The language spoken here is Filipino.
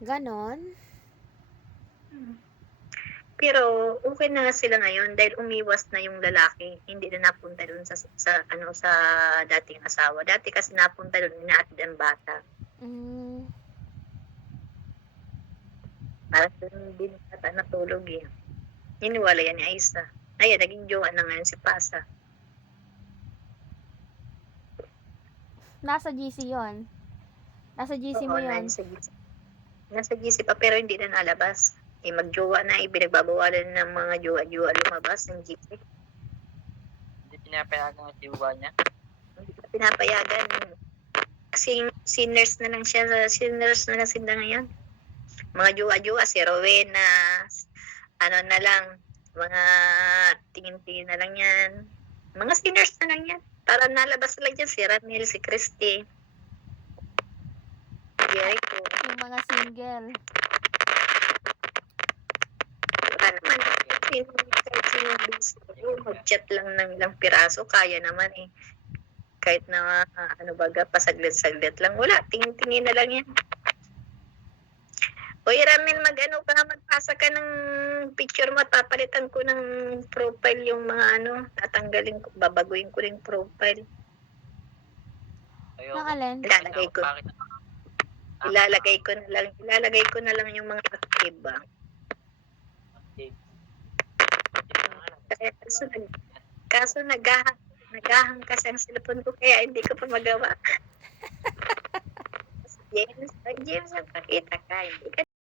Ganon? Pero okay na nga sila ngayon dahil umiwas na yung lalaki, hindi na napunta dun sa dating asawa. Dati kasi napunta dun, inaatid ang bata. Hmm. Parang dun din ata natulog eh. Hiniwalayan ni Aiza. Ayan, naging jowa na ngayon si Pasa. Nasa GC yon. Nasa GC Oo, mo yon. nasa GC pa pero hindi na nalabas. Eh, magjowa na, pinagbabawalan ng mga jowa-jowa lumabas ng GC. Hindi pinapayagan ang jowa niya. Hindi pa pinapayagan. Kasi sinners na lang sila ngayon. Mga jowa-jowa, si Rowena, ano na lang, mga tingin-tingin na lang yan. Mga sinners na lang yan. Para nalabas lang dyan si Ramil, si Christy. Jericho. Yung mga single. Wala naman. Kahit sino busy. Mag-chat lang ng ilang piraso, kaya naman eh. Kahit na pasaglit-saglit lang. Wala, tingin-tingin na lang yan. Uy, Ramil, magpasa ka ng picture mo at papalitan ko ng profile yung mga tatanggalin ko, babaguhin ko rin profile. Ayoko. Ng alin? Ilalagay ko na lang yung mga active ba. Okay. Kaso naghahang kasi ang cellphone ko kaya hindi ko pa magawa. James, pakita ka. Hindi ka